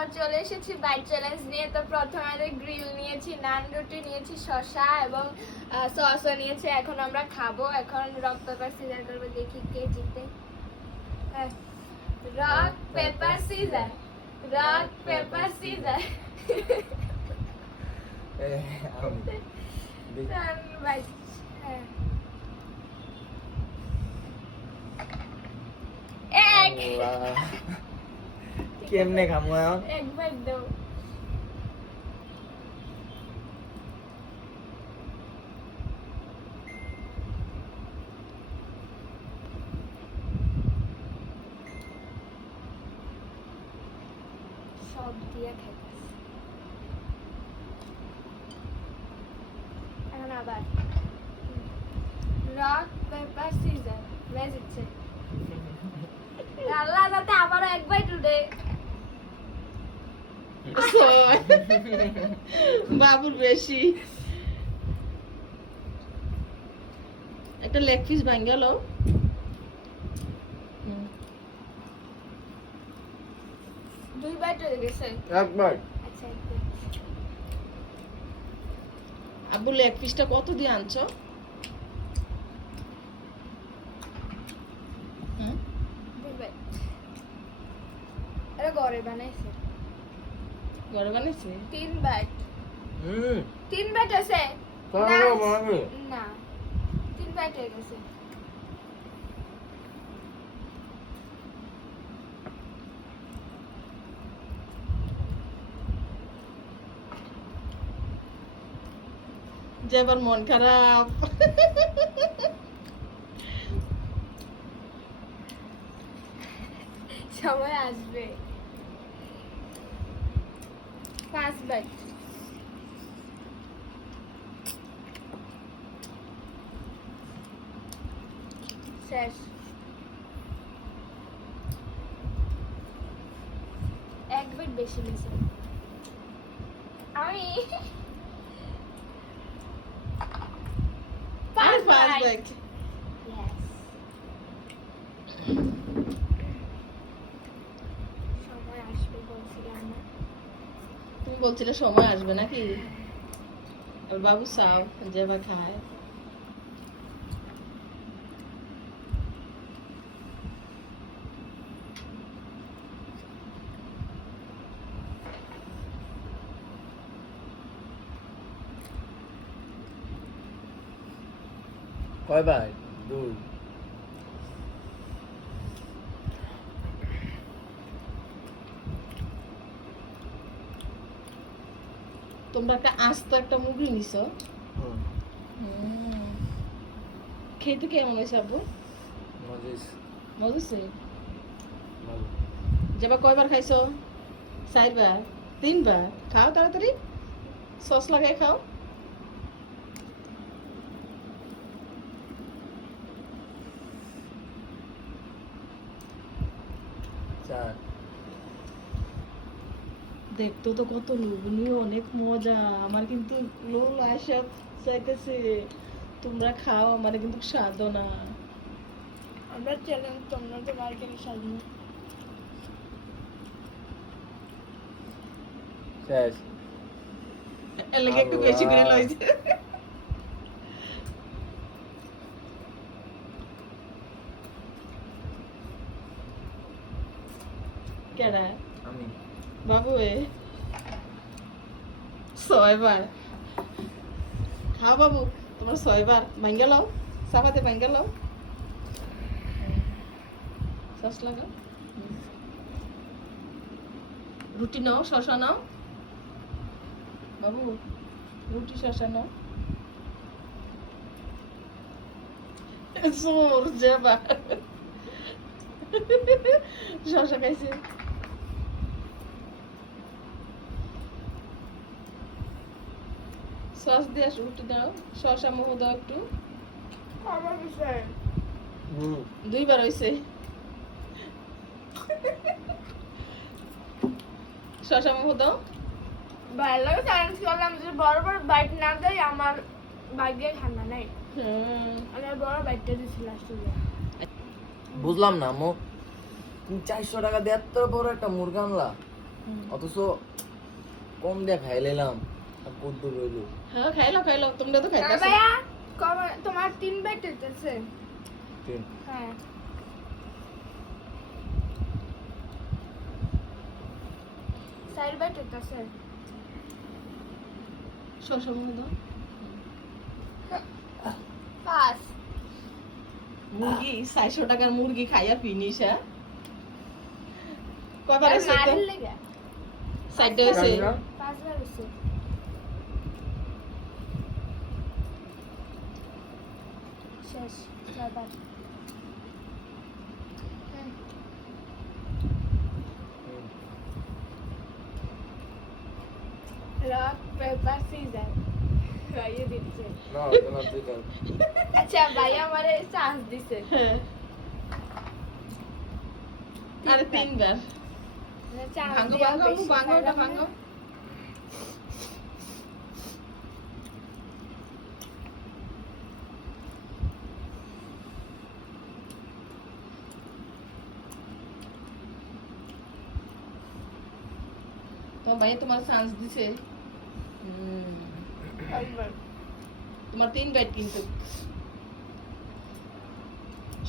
আবার চলে এসেছি বাইট চ্যালেঞ্জ নিয়ে। তো প্রথমে আমাদের গ্রিল নিয়েছি, নান রুটি নিয়েছি, শসা এবং সসও নিয়েছি। এখন আমরা খাবো। এখন রক পেপার সিজার করবো, দেখি কে জিতে। Rock paper scissor, rock paper scissor. এক কেমনে খামু এখন? এক বাইট দাও। সব দিয়ে খাইতেছি। এখন আবার রক পেপার সিজার, বেজেছে। আল্লাহ যাতে আবারও এক বাইট উঠে। বাবুর বেশি। একটা লেগ পিস ভাঙ গেল। দুই বাইট হয়ে গেছে। একবার আচ্ছা এক বাইট। আব্বু লেগ পিসটা কত দিয়ে আনছো? দুই বাইট। এটা ঘরে বানাইছে। ঘরে বানাইছে? তিন বাইট। হুম তিন বাইট আছে তাহলে বানাবে না, তিন বাইট হয়ে গেছে। যে আবার মন খারাপ। সময় আসবে। পাঁচ বাইট। শেষ। এক বাইট বেশি গেছে। আমি আর পাঁচ পাঁচ বাইট। বাইট। Yes. সময় আসবে বলছিলাম না। তুমি বলছিলে সময় আসবে নাকি? আর বাবু চাও যে বা খায়। কয়বার? দুই। তোমরা একটা আস্ত একটা মুরগি নিছো। হুম খেতে কেমন হয়েছে আব্বু? মজিস মজেছে? ভালো। যেবা কয়বার খাইছো? চারবার? তিনবার? খাও তাড়াতাড়ি, সস লাগাই খাও। চার। দেখতো তো কত লোভনীয়, অনেক মজা। আমার কিন্তু লোল আসা চাইতেছে। তোমরা খাও, আমার কিন্তু স্বাদও না। আমরা চ্যালেঞ্জ, তোমরা তো মার্কেটে সাজনি। শেষ। এর লাগে একটু বেশি করে লইছে। কেডা? আমি বাবু এ 6 বার খাও বাবু, তোমার 6 বার ভাঙ্গে লও, চাপাতে ভাঙ্গে লও, সস লাগাও। রুটি নাও, শসা নাও বাবু, রুটি শসা নাও। জোর যাবা শসা খাইছে। সস দিয়ে রুটি দাও, শসা মোহো দাও একটু। আমার বিষয় দুইবার হইছে। শসা মোহো দাও। ভালো লাগে চ্যালেঞ্জ করলাম যে বড় বড় বাইট না দেয়, আমার ভাগ্যে ঠান্ডা নাই। আমি আর বড় বাইটটা দিচ্ছি লাস্টে। বুঝলাম না মো, তুমি 400 টাকা দিয়ে এত বড় একটা মুরগা আনলা? অথচ কম দিয়ে খাই লাইলাম আর কদ্দু রইল। হ্যাঁ খাইলো তোমরা তো না খাইতেছো। ভাইয়া তোমার 3 বাইট হইতেছে। তিন হ্যাঁ 4 বাইট হইতেছে। শশা মনে দাও। 5 মুরগি 400 টাকার মুরগি খাইয়া ফিনিশ। হ্যাঁ কয়বার আছে তো? মারের লেগে সাইডে হইছে। 5 বার হইছে। শেষ 4 বার। রক পেপার সিজার ভাইয়া দিচ্ছে। না না তুই কর। আচ্ছা ভাইয়া আমারে চান্স দিছে। হ্যাঁ আর 3 বার। চান্স ভাঙ্গো দিয়া ভাঙ্গো বেশি ভাঙ্গো ওটা খাইলাম না। ভাঙ্গো। তো ভাই তোমার চান্স দিছে। একবার। তোমার 3 বাইট কিন্তু।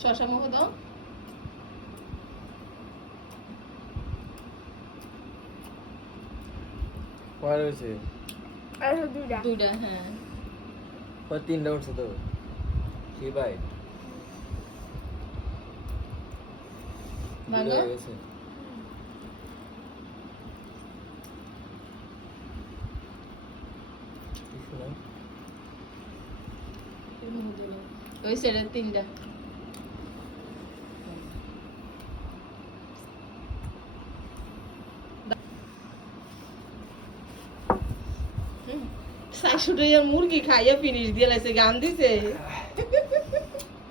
শশা মুখ দাও। কয় রয়েছে? আর দুইটা। দুইটা হ্যাঁ। কয় তিনটা উঠছে তো? কি ভাই? ভাঙ্গো। হয়ে গেছে। কিছু না। ওই সেটা 3টা। শাশুড়ি মুরগি খাইয়া ফিনিশ দিয়ে লাইছে গান দিছে।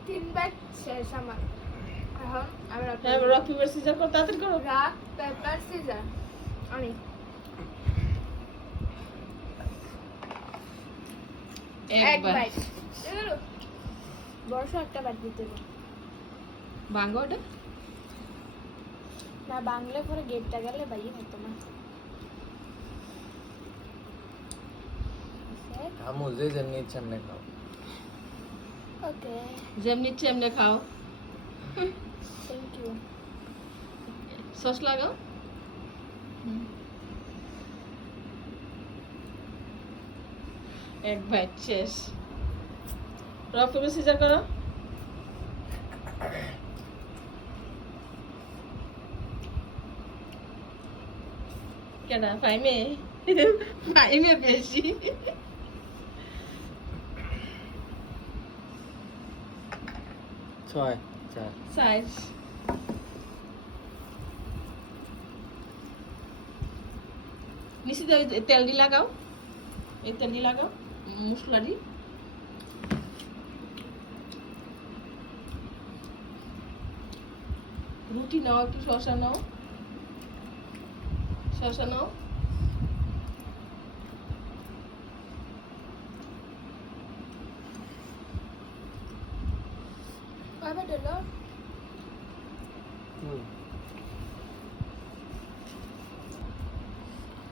3 বাইট শেষ আমার। এখন আমি হ্যাঁ রক পেপার সিজার করো তাড়াতাড়ি করো। রক পেপার সিজার অনেক এক একবার বাইট। বর্ষা একটা বাইট দিতে হবে। ভাঙ্গো ওটা। না বাংলা পরে গেটটা গেলে বাইয়ে হতো না। আমু যে যেমনি ইচ্ছা এমনি খাও। ওকে যেমনি ইচ্ছে এমনি খাও। Thank you. সস লাগাও। এক বাইট শেষ। রক পেপার সিজার করো। কেডা ফাইমে ফাইমে বেশি। 6 4 সাইজ নিচে তেল দি লাগাও। এই তেল দি লাগাও মশলা দি। রুটি নাও একটু শসা নাও। শসা নাও। কয় বাইট হলো?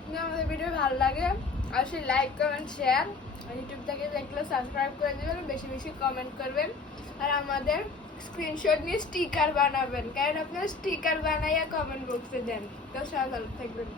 যদি আমাদের ভিডিও ভালো লাগে অবশ্যই লাইক কমেন্ট শেয়ার আর ইউটিউব থেকে দেখলে সাবস্ক্রাইব করে দেবেন, বেশি বেশি কমেন্ট করবেন আর আমাদের স্ক্রিনশট নিয়ে স্টিকার বানাবেন, কারণ আপনারা স্টিকার বানাইয়া কমেন্ট বক্সে দেন। তো সবাই ভালো থাকবেন।